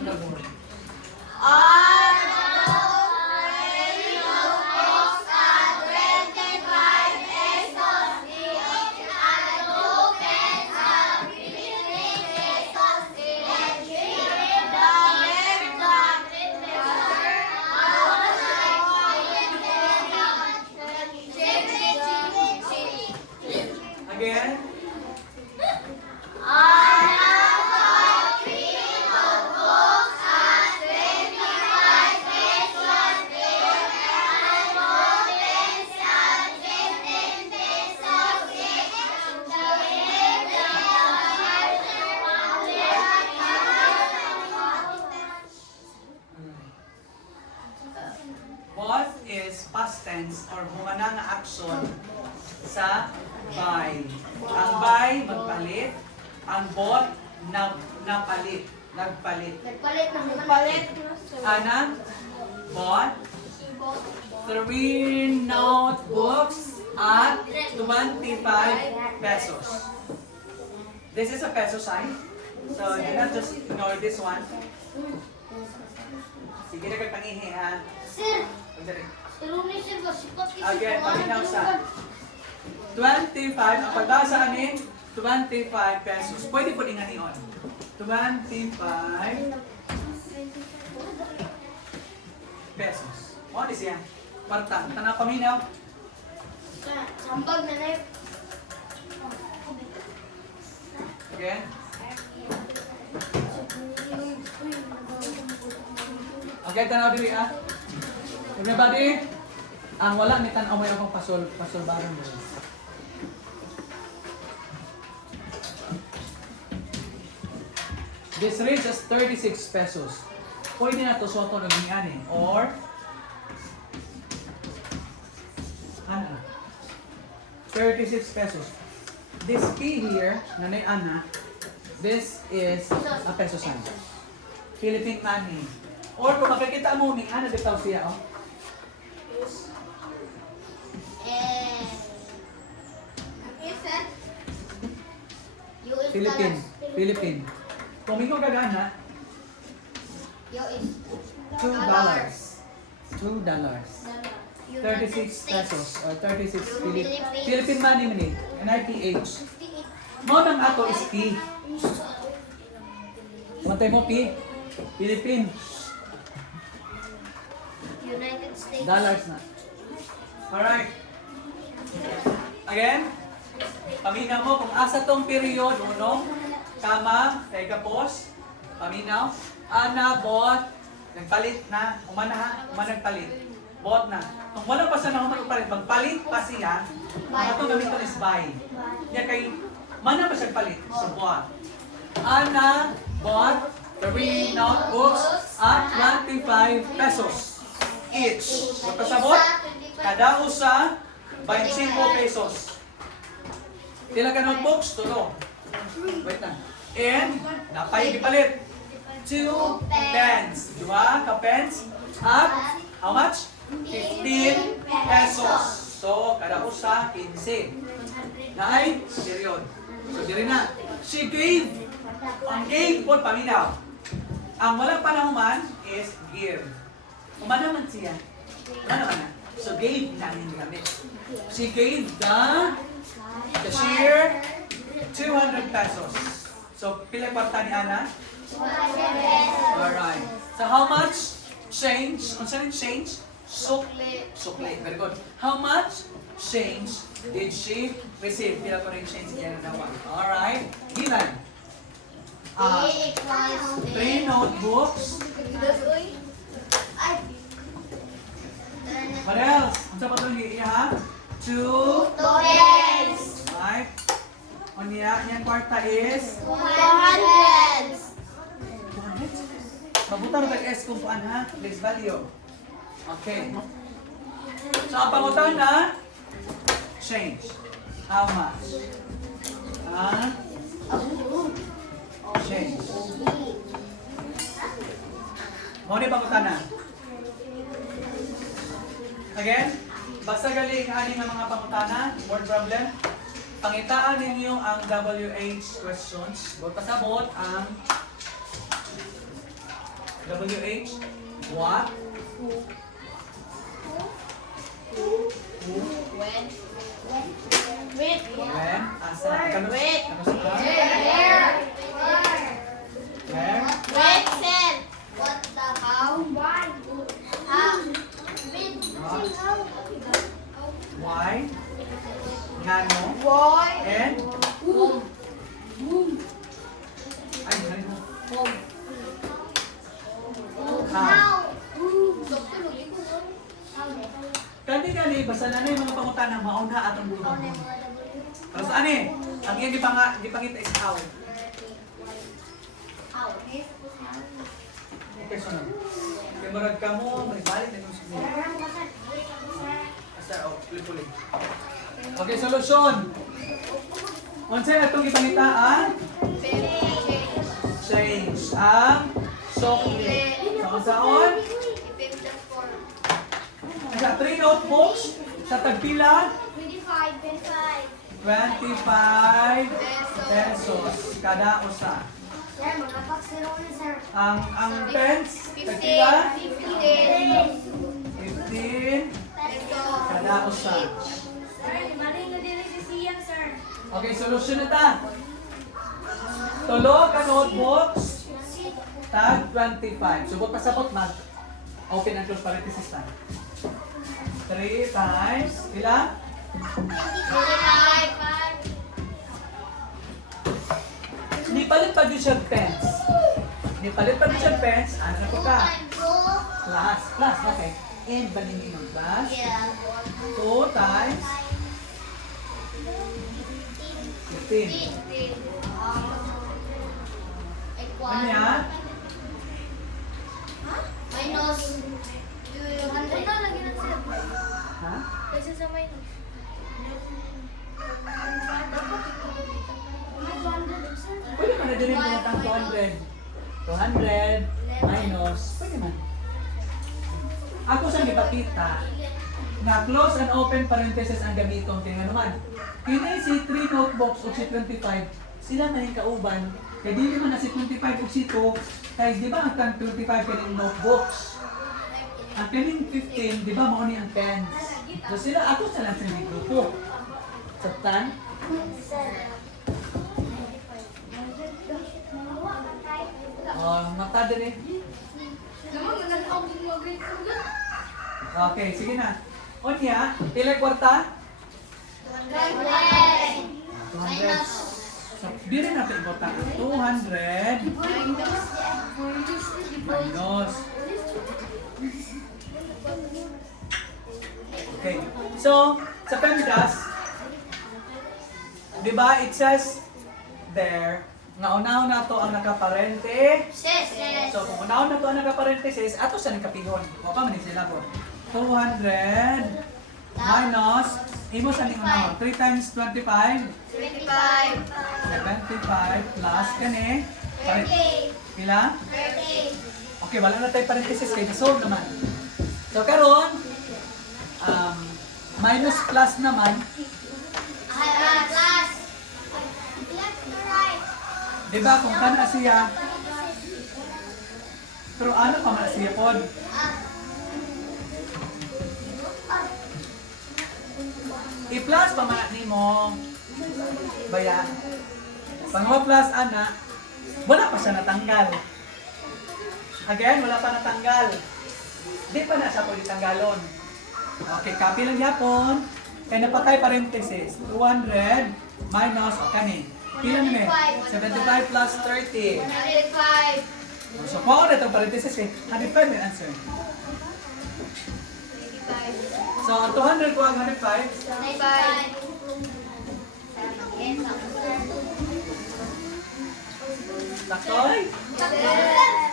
on the board. Are those radio books at 25 pesos each and 2 pens at 15 pesos each? Again. What is past tense or humana nga action sa buy? Ang buy, magpalit. Ang bought, napalit. Nagpalit. Nagpalit. Ana, bought 3 notebooks at 25 pesos. This is a peso sign. So, do not just ignore this one. Sige na kay pangihi, ha? Sir, Pagdari. irumi sir, basipot kasi Again, paminaw sa 25, ang pagbasa amin, 25 pesos. Pwede po din nga niyon. 25 pesos. O, di siya. Kwarta. Tanang paminaw. Sambag na na yun. Again. Okay, tanaw diri, ha? Everybody, ang wala ni tanaw may akong pasol baron mo. This rate is 36 pesos. Pwede na to soto naging ani or ana 36 pesos. This P here, nanay ana, this is a peso sign. Philippine money. Or kung makikita mo, may ana bitaw siya, oh. Philippine. Kung may kong gagana, $2. $36 pesos or 36 Philippine money man eh. NIPH. Mo nang ato is P. Mantay mo P. Philippine. United States. Dollars na. Alright. Again. Paminaw mo kung asa tong period, uno, kama, kay kapos, paminaw, ana, bot, nagpalit na, umana nagpalit, bot na. Kung wala pa siya na magpalit, magpalit pa siya, ang ito gamiton is buy. Niya kay, mana pa siya palit, so bot. Ana, bot, 3 notebooks at 25 pesos each. Magpasabot, kada usa, 25 pesos. Tila ka notebooks? Tulo. Wait na. And, napay gipalit. 2 pens. Diba? Ka-pens. At, how much? 15 pesos. So, kada usa, 15. Naay, period. So, diri na. She gave. Ang gave po, paminaw. Ang walang panahuman is give. Umana man siya. Umana man na. So, gave na hindi gamit. She gave the cashier 200 pesos. So, pila kwarta ni Ana? 200. Alright. So, how much change? Kung saan yung change? Sukli. Sukli. Very good. How much change did she receive? Pila ko rin change niya na naman. Alright. Given. 3 notebooks. What else? Ang sa patulong iya, 2 pens. Right? O niya, niyang kwarta is 200. 200. Mabutan na S kung paan ha? Place value. Okay. So, ang pangutan na change. How much? Change. Mo ni pangutan na. Again, basta galing ani ng mga pangutana, word problem. Pangitaan ninyo ang WH questions. Huwag pasabot ang WH. What? When? With. When? Asa? Kanos? Wait. Kanos ka? Where? Where? When? Send. What the how? Why? How? With. Why? Ngano? Why? And? Whom? Ay, galing mo. Whom? How? How? Basta na yung mga pangutana, mauna atong buhay. Pero sa ani? Ang iyang gipangita is how. How? Okay, sunod. Kaya marag ka mo, may balik na yung siguro. Asa, ulit-ulit. Okay, solusyon. Unsay atong gipangitaan? Change ang sukli. So, saon? Sa 3 notebooks, sa tagpila, 25 pesos kada usa. Ang pens, tagpila, 15 kada usa. Okay, solusyon na ta. Tulo ka notebooks, tag 25. Subot pasabot mag open and close parenthesis ta. 3 times, ilan? Ni palit pa din siya pens. Ni palit pa din siya pens. Ano na po ka? Plus, okay. And balingin ng plus. 2 times 15. Ano yan? Minus 200. Ha? Kasi sa minus. Pwede man na din yung pumatang 200. 200 minus. Pwede man. Ako sa gipakita na close and open parenthesis ang gamiton. Tingnan naman. Kini si 3 notebooks o si 25, sila na yung kauban. Kaya di naman na si 25 o si 2, kaya di ba ang 25 kaning notebooks? Ang kaning 15, di ba mauni ang pens? So sila, ako sa lang sa grupo. Sabtan? Mata din eh. Okay, sige na. Onya, pila kwarta? 200. So, di rin natin ibutang 200 minus. Okay. So, sa PEMDAS, di ba it says there, nga unahon na to ang nakaparente. So, kung unahon na to ang nakaparenthesis, ato sa nakapihon. O pa manin sila po. 200 minus, imo sa ning unahon. 3 times 25, 75 plus kani. Pila? Okay, wala na tayo parenthesis kay nasolve naman. So, karon minus plus naman. Diba kung kana siya? Pero ano pa man siya pod? I-plus pa man nimo. Baya. Pangwa plus ana, wala pa siya natanggal. Again, wala pa natanggal. Di pa na siya pwede tanggalon. Okay, copy lang yapon. Kaya napatay parenthesis. 200 minus, kani. Pila namin? 75 plus 30. 105. So, kung ako na itong parenthesis eh, 105 may answer. So, ang 200 ko ang 105. 95. Saktoy? Sakto.